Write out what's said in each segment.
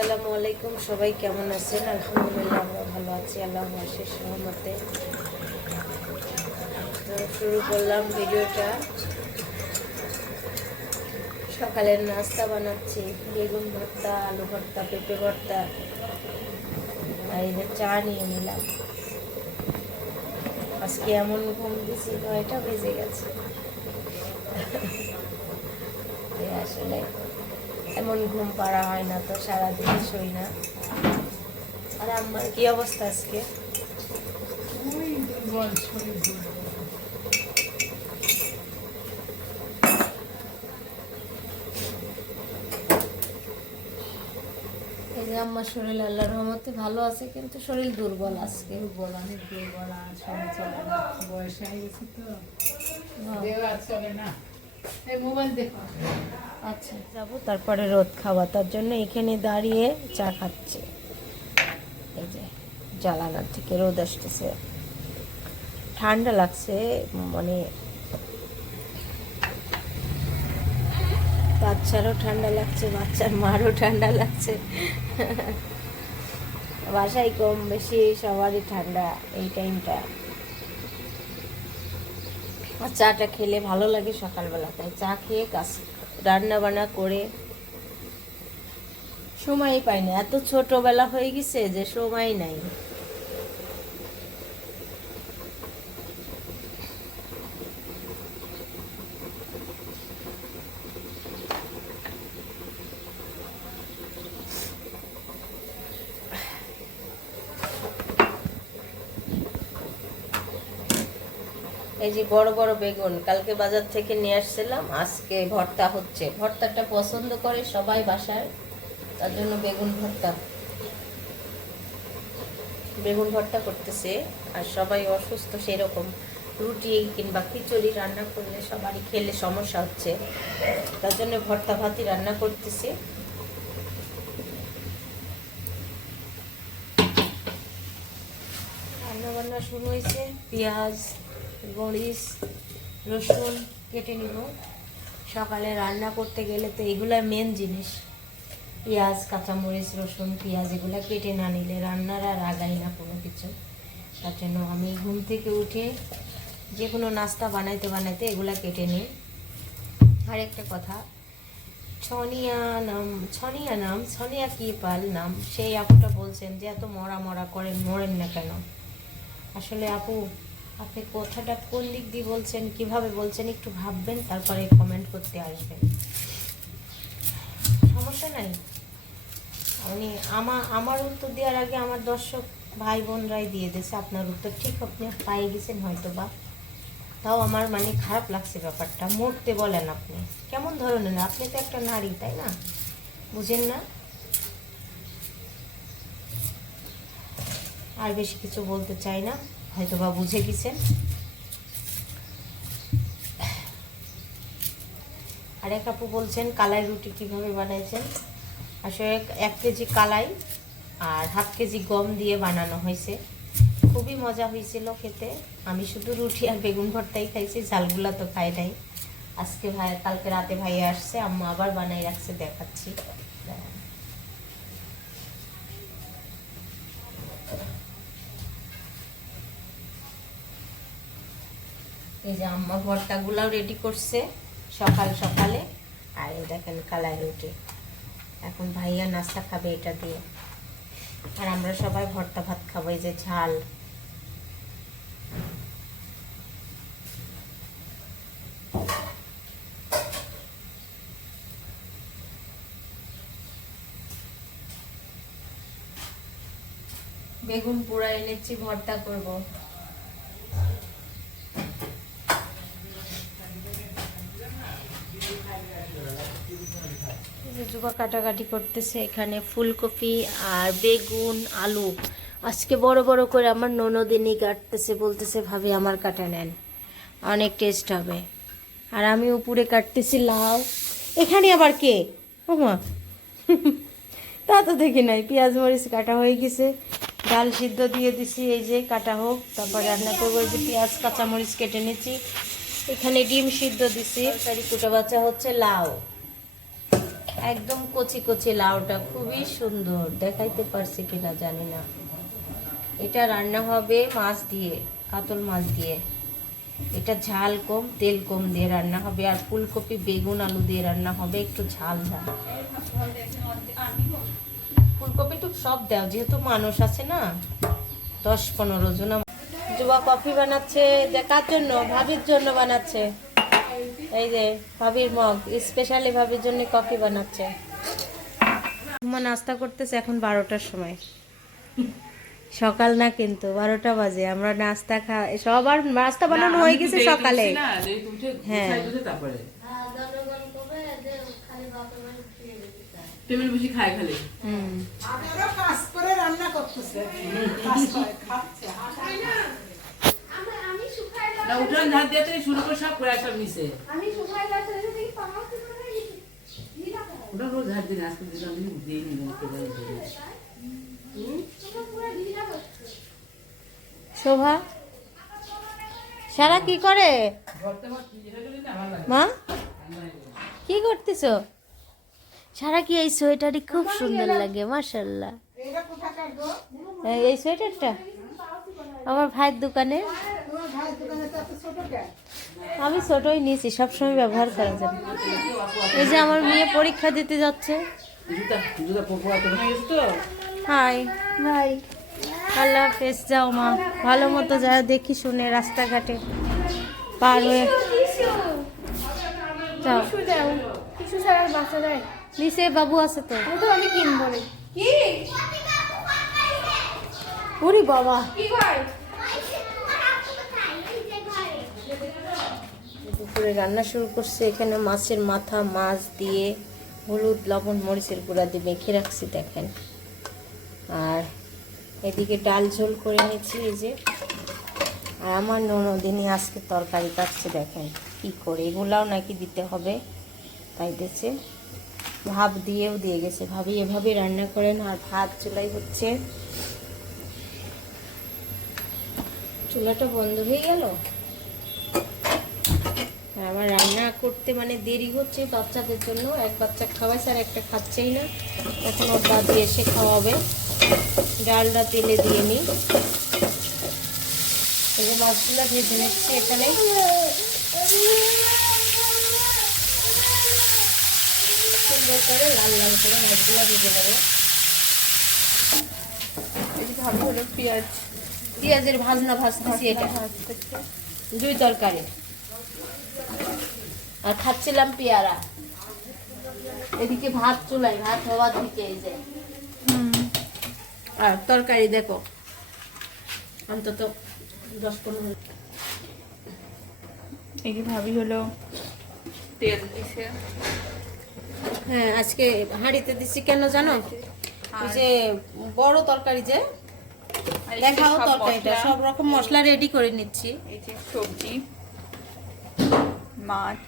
আসসালামু আলাইকুম, সবাই কেমন আছেন? আলহামদুলিল্লাহ আমরা ভালো আছি, আল্লাহর অশেষ রহমতে। তো শুরু করলাম ভিডিওটা। সকালের নাস্তা বানাচ্ছি, বেগুন ভর্তা, আলু ভর্তা, পেঁপে ভর্তা, আর এই যে চা নিয়ে নিলাম। আজকে এমন ঘুম দিছি, 9টা বেজে গেছে। আসলে এমন ঘুম পাড়া হয় না, তো সারাদিন শোই না। আর আমার কি অবস্থা আজকে? এই যে আমার শরীর আল্লাহর রহমতে ভালো আছে, কিন্তু শরীর দুর্বল আজকে। অনেক দুর্বল, আর সবাই চলে না, বয়স হয়ে গেছে তো দেহ আর চলে না। এই মোবাইল দেখো। আচ্ছা, যাবো তারপরে রোদ খাওয়া, তার জন্য এখানে দাঁড়িয়ে চা খাচ্ছে। এই যে জানালার থেকে রোদ আসতেছে, ঠান্ডা লাগছে, মানে বাচ্চারও ঠান্ডা লাগছে, বাচ্চার মারও ঠান্ডা লাগছে। বাসায় কম বেশি সবারই ঠান্ডা এই টাইমটা। আর চাটা খেলে ভালো লাগে সকালবেলা, তাই চা খেয়ে কাজ রান্না বান্না করে সময় পাই না। এত ছোটবেলা হয়ে গেছে যে সময় নাই। এই যে বড় বড় বেগুন কালকে বাজার থেকে নিয়ে আসছিলাম, আজকে ভর্তা হচ্ছে। ভর্তাটা পছন্দ করে সবাই বাসায়, তার জন্য বেগুন ভর্তা করতেছে। আর সবাই অসুস্থ, সেরকম রুটি কিংবা খিচুড়ি রান্না করলে সবারই খেলে সমস্যা হচ্ছে, তার জন্য ভর্তা ভাতি রান্না করতেছি। রান্না বান্না শুরু হয়েছে। পেঁয়াজ, মরিচ, রসুন কেটে নিব। সকালে রান্না করতে গেলে তো এগুলা মেন জিনিস। পেঁয়াজ, কাঁচামরিচ, রসুন, পেঁয়াজ এগুলা কেটে না নিলে রান্নার আর আগাই না কোনো কিছু। তার জন্য আমি ঘুম থেকে উঠে যে কোনো নাস্তা বানাইতে বানাইতে এগুলা কেটে নিই। আর একটা কথা, ছনিয়া কি পাল নাম, সেই আপুটা বলছেন যে এত মরা মরা করেন, মরেন না কেন? আসলে আপু, আপনি কথাটা কোন দিক দিয়ে বলছেন, কিভাবে বলছেন একটু ভাববেন, তারপরে কমেন্ট করতে আসবেন। সমস্যা নাই, মানে আমার উত্তর দেওয়ার আগে আমার দর্শক ভাই বোনরাই দিয়ে দিয়েছে আপনার উত্তর। ঠিক আপনি পাই গেছেন হয়তো বা, তাও আমার মানে খারাপ লাগছে ব্যাপারটা। মরতে বলেন আপনি, কেমন ধরনের? আপনি তো একটা নারী, তাই না? বুঝেন না? আর বেশি কিছু বলতে চাই না, হয়তো বা বুঝে গেছেন। আর এক আপু বলছেন কালাই রুটি কিভাবে বানাইছেন। আসলে 1 কেজি কালাই আর 1/2 কেজি গম দিয়ে বানানো হয়েছে, খুবই মজা হয়েছিল খেতে। আমি শুধু রুটি আর বেগুন ভর্তাই খাইছি, ঝালগুলা তো খাই নাই। আজকে কালকে রাতে ভাইয়া আসছে, আম্মা আবার বানাই রাখছে, দেখাচ্ছি। এই যে আম্মা ভর্তাগুলাও রেডি করছে সকালে। আর এই দেখেন কালাই রুটি, এখন ভাইয়া নাস্তা খাবে এটা দিয়ে। আর আমরা সবাই ভর্তা ভাত খাবো। এই যে ঝাল, বেগুন পোড়া এনেছি, ভর্তা করব। জুবা কাটাকাটি করতেছে এখানে ফুলকপি আর বেগুন, আলু। আজকে বড় বড় করে আমার ননদিনী কাটতেছে, বলতেছে ভাবি আমার কাটা নেন, অনেক টেস্ট হবে। আর আমি উপরে কাটতেছি লাউ। এখানে আবার কে? ওমা, তা তো দেখি নাই। পেঁয়াজ মরিচ কাটা হয়ে গেছে, ডাল সিদ্ধ দিয়ে দিছি, এই যে কাটা হোক, তারপর রান্না করবো। এই যে পেঁয়াজ কাঁচামরিচ কেটে নিচ্ছি, এখানে ডিম সিদ্ধ দিছি, তরকারি কুটা বাচ্চা হচ্ছে লাউ। একদম কচি কচি লাউটা খুবই সুন্দর, দেখাইতে পারছি কিনা জানি না। এটা রান্না হবে মাছ দিয়ে, কাতল মাছ দিয়ে। এটা ঝাল কম তেল কম দিয়ে রান্না হবে, আর ফুলকপি বেগুন আলু দিয়ে রান্না হবে, একটু ঝাল ঝাল। ফুলকপি তো সব দাও, যেহেতু মানুষ আছে না 10-15 জন। যুবা কফি বানাচ্ছে, দেখার জন্য ভাবির জন্য বানাচ্ছে। এই যে ভাবির মগ, স্পেশালি ভাবির জন্য কফি বানাচ্ছে। নাস্তা করতেছে এখন 12টার সময়, সকাল না কিন্তু 12টা বাজে। আমরা নাস্তা সবার নাস্তা বানানো হয়ে গেছে সকালে। হ্যাঁ টেবিল বসে খায় খালি। কাজ করে রান্না করতেছে, না উঠান ঝাড় দিয়ে থেকে শুরু করে সব করে সব নিচে। ওটা রোজ ঝাড় দিন, আজকে দিলাম দিয়ে নিল। শোভা সারা কি করে? মা কি করতেছ? সারা কি এই সোয়েটারই খুব সুন্দর লাগে, মাশাআল্লাহ। এই সোয়েটারটা আমার ভাইয়ের দোকানে, আমি ছোটই নিয়েছি, সবসময় ব্যবহার করা যাবে। এই যে আমার মেয়ে পরীক্ষা দিতে যাচ্ছে। হাই ভাই, আল্লাহ হাফেজ। যাও মা, ভালো মতো যায় দেখি শুনে রাস্তাঘাটে পার হয়ে যাও। নিচে বাবু আছে তো, আমি কিনবো। ওরে বাবা, দুপুরে রান্না শুরু করছে। এখানে মাছের মাথা, মাছ দিয়ে হলুদ লবণ মরিচের গুঁড়া দিয়ে মেখে রাখছি দেখেন। আর এদিকে ডাল ঝোল করে নিয়েছি এই যে। আর আমার ননদিনী আজকে তরকারি কাটছে দেখেন কি করে, এগুলাও নাকি দিতে হবে তাই দিচ্ছে। ভাত দিয়েও দিয়ে গেছে, ভাবি এভাবে রান্না করেন। আর ভাত চুলাই হচ্ছে, চুলাটা বন্ধ হয়ে গেল। আমার রান্না করতে মানে দেরি হচ্ছে বাচ্চাদের জন্য। এক বাচ্চা খাওয়াইছে আর একটা খাচ্ছেই না, এখন ওর দাদি এসে খাওয়াবে। ডালটা তেলে দিয়ে নিই। এই যে মাছগুলো ভেজে নিচ্ছি এখানে। সুন্দর করে লাল লাল করে মাছগুলো ভেজে নেবো। ভাবি হলো পেঁয়াজের ভাজনা ভাজতেছি, এটা দুই তরকারি। আর খাচ্ছিলাম পেয়ারা। এদিকে ভাত চুলাই, ভাত হওয়ার দিকে এই যে। আর তরকারি দেখো অন্তত 10-15 মিনিট। এই যে ভাবি হলো তেল দিছে। হ্যাঁ আজকে হাঁড়িতে দিচ্ছি কেন জানো? ওই যে বড় তরকারি যে দেখাও, তরকারিটা সব রকম মশলা রেডি করে নিচ্ছি। এই যে সবজি, মাছ,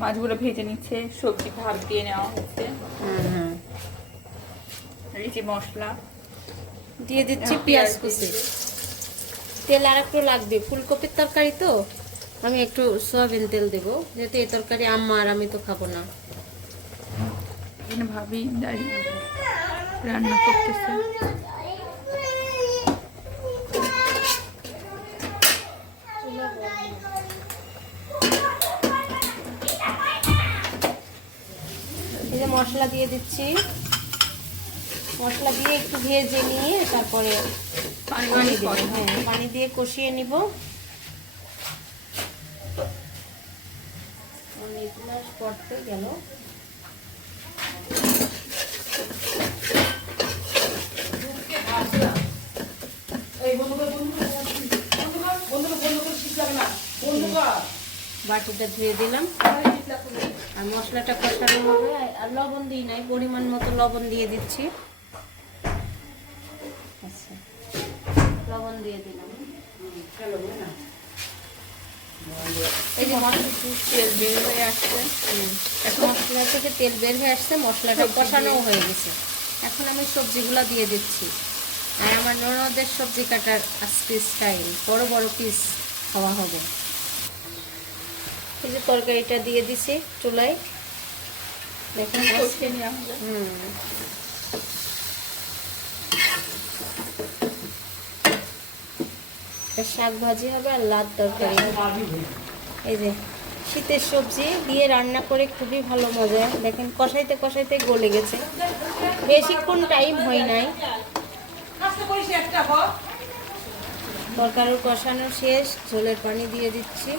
মাছগুলো ভেজে নিচ্ছে, সবজি ভাত দিয়ে নেওয়া হচ্ছে। এই যে মশলা দিয়ে দিচ্ছি, পেঁয়াজ কুচি। তেল আর একটু লাগবে, ফুলকপির তরকারি তো আমি একটু সয়াবিন তেল দেবো, যেহেতু এই তরকারি আম্মা আর আমি তো খাবো না। এখানে ভাবি দাঁড়িয়ে রান্না করতেছে। এই যে মশলা দিয়ে দিচ্ছি, মশলা দিয়ে একটু ভেজে নিয়ে তারপরে পানি দিব। হ্যাঁ পানি দিয়ে কষিয়ে নিব। পড়তে গেল বাটিটা ধুয়ে দিলাম। আর মশলাটা কষানো হবে। আর লবণ দিই নাই, পরিমাণ মতো লবণ দিয়ে দিচ্ছি। আচ্ছা লবণ দিয়ে দিলাম। এই যে তেল বের হয়ে আসছে, এখন মশলা থেকে তেল বের হয়ে আসছে, মশলাটা কষানোও হয়ে গেছে। এখন আমি সবজিগুলো দিয়ে দিচ্ছি। আর আমার ননদের সবজি কাটার আজকে স্টাইল, বড় বড় পিস খাওয়া হবে। এই যে তরকারিটা দিয়ে দিছি চুলায়। দেখেন কষিয়ে নিয়ে আমরা শাক ভাজি হবে আর লাদ তরকারি হবে। এই যে শীতের সবজি দিয়ে রান্না করে খুবই ভালো মজা। দেখেন কষাইতে কষাইতে গলে গেছে, বেশিক্ষণ টাইম হয় নাই। তরকারি কষানো শেষ, ঝোলের পানি দিয়ে দিচ্ছি।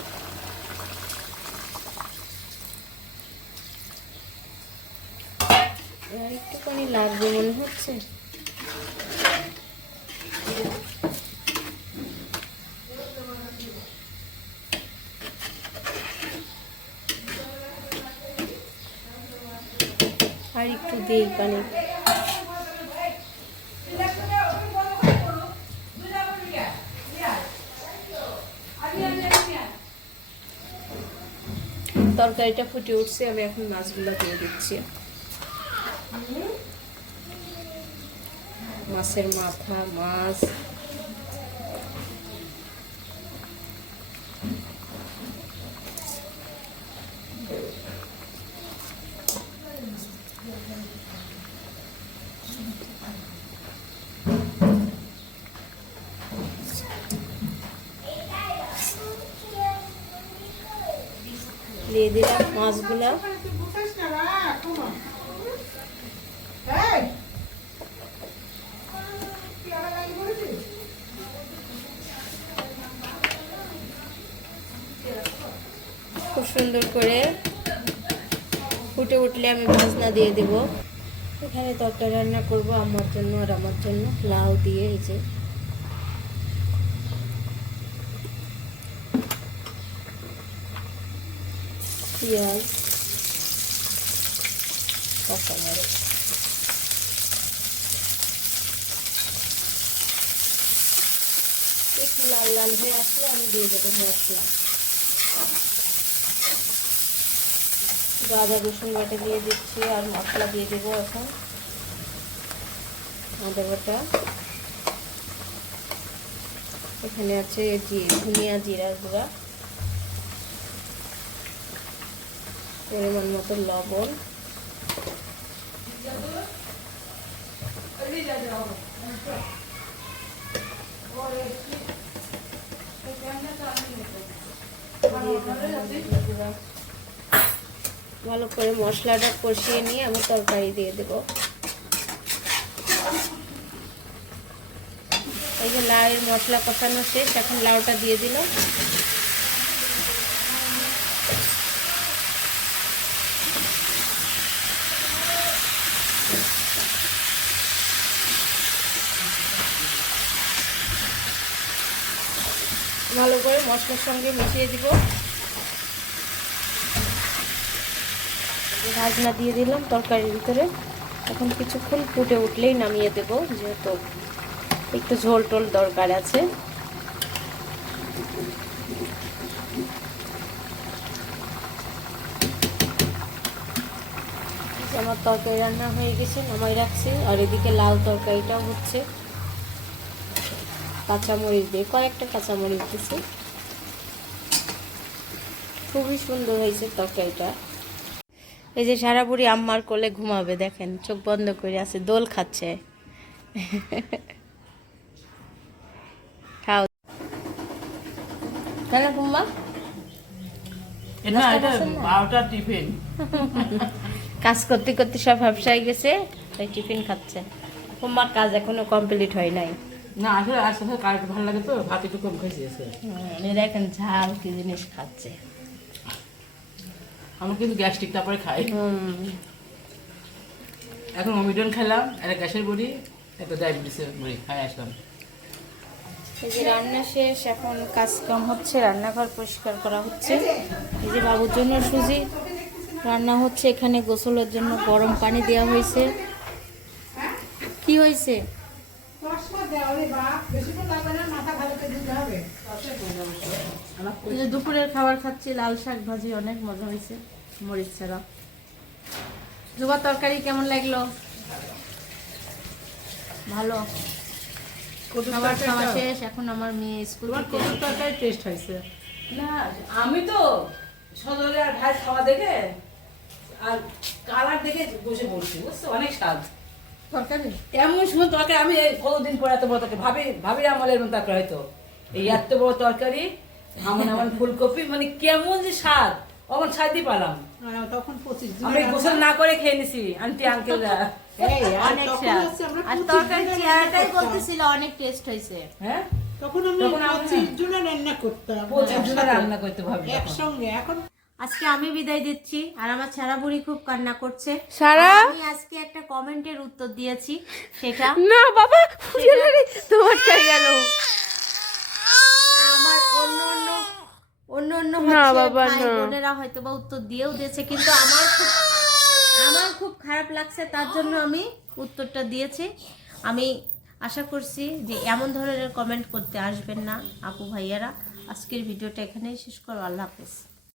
আর একটুখানি লাগবে মনে হচ্ছে। আর একটু দিই পানি। তরকারিটা ফুটে উঠছে, আমি এখন মাছগুলো দিয়ে দিচ্ছি। মাছের মাথা, মাছ, দিয়ে দিলাম মাছগুলা। খুব সুন্দর করে ফুটে উঠলে আমি ভাজনা দিয়ে দেব। এখানে তরকারি রান্না করব আমার জন্য আর আমার জন্য, লাউ দিয়ে। এই যে পেঁয়াজ, কাঁচামরিচ, একটু লাল লাল হয়ে আসলে আমি দিয়ে দেবো মশলা। আদা রসুন বাটা দিয়ে দিচ্ছি আর মশলা দিয়ে দেবো এখন। আদা বাটা, এখানে আছে ধনিয়া জিরা গুঁড়া, পরিমাণ মতো লবণ, ভালো করে মশলাটা কষিয়ে নিয়ে আমি তরকারি দিয়ে দেব। এই যে লাউয়ের মশলা কষানো শেষ, এখন লাউটা দিয়ে দিলাম। ভালো করে মশলার সঙ্গে মিশিয়ে দিব। ভাজনা দিয়ে দিলাম তরকারির ভিতরে। এখন কিছুক্ষণ ফুটে উঠলেই নামিয়ে দেব, যেহেতু একটু ঝোল টোল দরকার আছে। আমার তরকারি রান্না হয়ে গেছে, নামাই রাখছি। আর এদিকে লাউ তরকারিটাও হচ্ছে। কাঁচামরিচ দিয়ে কয়েকটা কাঁচামরিচ দিচ্ছি। খুবই সুন্দর হয়েছে তরকারিটা। এই যে সারা বুড়ি আম্মার কোলে ঘুমাবে, দেখেন চোখ বন্ধ করে আছে, দোল খাচ্ছে। খাও কেন ঘুমা? কাজ করতে করতে সব ব্যবসায় গেছে, তাই টিফিন খাচ্ছে। ঘুমার কাজ এখনো কমপ্লিট হয় নাই। না আসলে আসলে কাজ ভালো লাগে তো, ভাত একটু কম খাইছি আজকে। দেখেন ঝাল কি জিনিস খাচ্ছে। আমি কিন্তু গ্যাস্ট্রিক তারপরে খাই। এখন অমিডন খেলাম, একটা গ্যাসের বড়ি, একটা ডায়াবেটিসের বড়ি খাই আসলাম। এই যে রান্না শেষ, এখন কাজ কাম হচ্ছে, রান্নাঘর পরিষ্কার করা হচ্ছে। এই যে বাবুর জন্য সুজি রান্না হচ্ছে। এখানে গোসলের জন্য গরম পানি দেওয়া হয়েছে। কি হয়েছে? দুপুরের খাবার খাচ্ছি, লাল শাক ভাজি, অনেক মজা হয়েছে মরিচ ছাড়া। জুবা তরকারি কেমন লাগলো? ভালো। খাবার খাওয়া শেষ, এখন আমার মেয়ে স্কুল থেকে তরকারি টেস্ট হয়েছে না। আমি তো সজলে আর ভাই খাওয়া দেখে আর কালার দেখে বসে বলছি, বুঝছো, অনেক স্বাদ। তরকারি এমন সময় তরকারি আমি এই কতদিন পরে এত বড় তরকারি ভাবির আমলের মতো তরকারি হয়তো, এই এত বড় তরকারি, এমন ফুলকপি, মানে কেমন যে স্বাদ, অমন স্বাদই পেলাম। তখন 25 দিন আমি গোসল না করে খেয়ে নিছি আন্টি আঙ্কেলরা। অনেক স্বাদ। আর তরকারির চেহারাটাই বলতেছিল অনেক টেস্ট হয়েছে। হ্যাঁ, তখন আমি তখন আমি 25 জনের রান্না করতাম 25 জনের রান্না করতে ভাবি তখন। একসঙ্গে। এখন আজকে আমি বিদায় দিচ্ছি, আর আমার সারা বুড়ি খুব কান্না করছে। সারা? আর আমি আজকে একটা কমেন্টের উত্তর দিয়েছি, সেটা না বাবা তোমারটাই গেল। আমার অন্য না হচ্ছে বাবা, ভাই না। বোনেরা হয়তো বা উত্তর দিয়েও দিয়েছে, কিন্তু আমার খুব খারাপ লাগছে, তার জন্য আমি উত্তরটা দিয়েছি। আমি আশা করছি যে এমন ধরনের কমেন্ট করতে আসবেন না আপু ভাইয়ারা। আজকের ভিডিওটা এখানেই শেষ করো। আল্লাহ হাফেজ।